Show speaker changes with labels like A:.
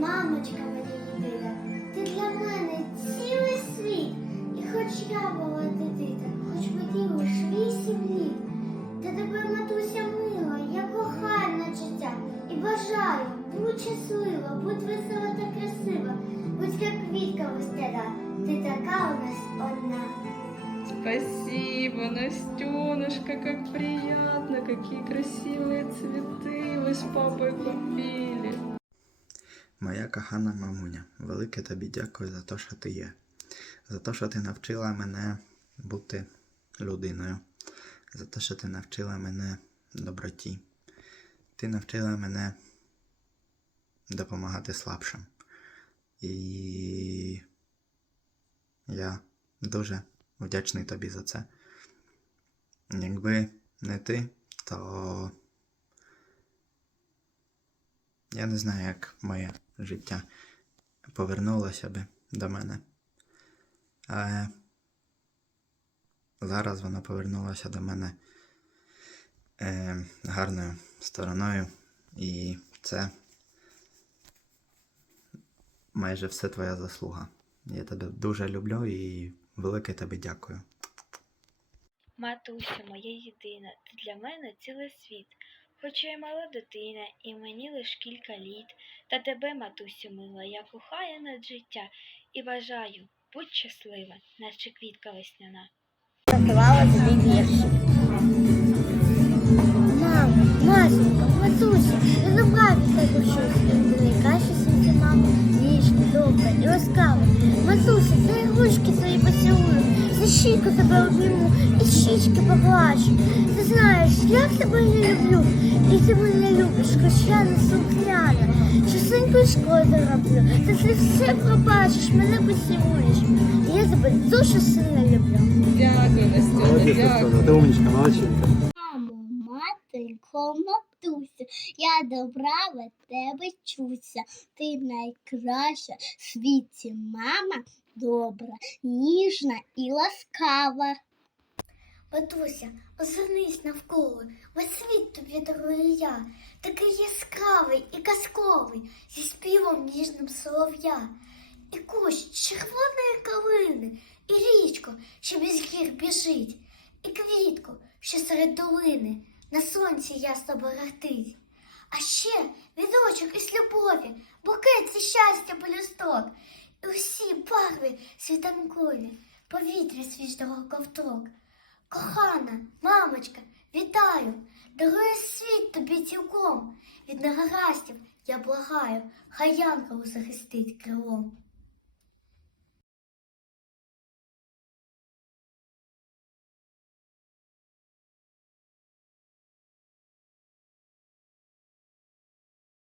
A: Мамочка моя єдина, ти для мене цілий світ. І хоч я була дитина, хоч мені лиш вісім літ, та тебе, матуся, мила, я кохаю на життя і бажаю, будь щаслива, будь весела та красива, будь як квітка весняна, ти така у нас одна.
B: Спасибо, Настенушка, как приятно, какие красивые цветы вы с папой купили.
C: Моя кохана мамуня, велике тобі дякую за те, що ти є. За те, що ти навчила мене бути людиною. За те, що ти навчила мене доброті. Ти навчила мене допомагати слабшим. І я дуже вдячний тобі за це. Якби не ти, то я не знаю, як моє життя повернулося би до мене. Але зараз воно повернулося до мене е, гарною стороною. І це майже все твоя заслуга. Я тебе дуже люблю і велике тобі дякую.
D: Матуся моя єдина, ти для мене цілий світ. Хоч я й мала дитина, і мені лиш кілька літ, та тебе, матусю мила, я кохаю над життя і бажаю, будь щаслива, наче квітка весняна.
A: Заспівала тобі вірші. Мамо, Машенька, матуся, я забрав від тебе щось. Найкраще світі, мамо, ніжна, добра і ласкава. Матуся, за ігрушки твої поцілую, за щіку тебе обніму і щічки поглажу. Ти знаєш, як тебе не люблю, і ти мене любиш, хоч я не слухняна. Частенько шкоду роблю, та ти все пробачиш, мене поцілуєш. Я тебе дуже сильно люблю.
B: Дякую,
E: Молодец,
B: дякую.
E: Ты умничка, молодчинка.
A: Мамо, матенько, матуся, я добра від тебе чуся. Ти найкраща в світі мама, добра, ніжна і ласкава. Матуся, озирнись навколо, весь світ я, такий яскравий і казковий, зі співом ніжним солов'я. І кущ червоної калини, і річко, що без гір біжить, і квітку, що серед долини на сонці ясно барахтить. А ще віночок із любові, букет зі щастя полюсток, і усі барви світанкові, повітря свіжого ковток. Кохана, мамочка, вітаю, тобі цілком. Від негараздів я благаю, хай янголу захистить крилом.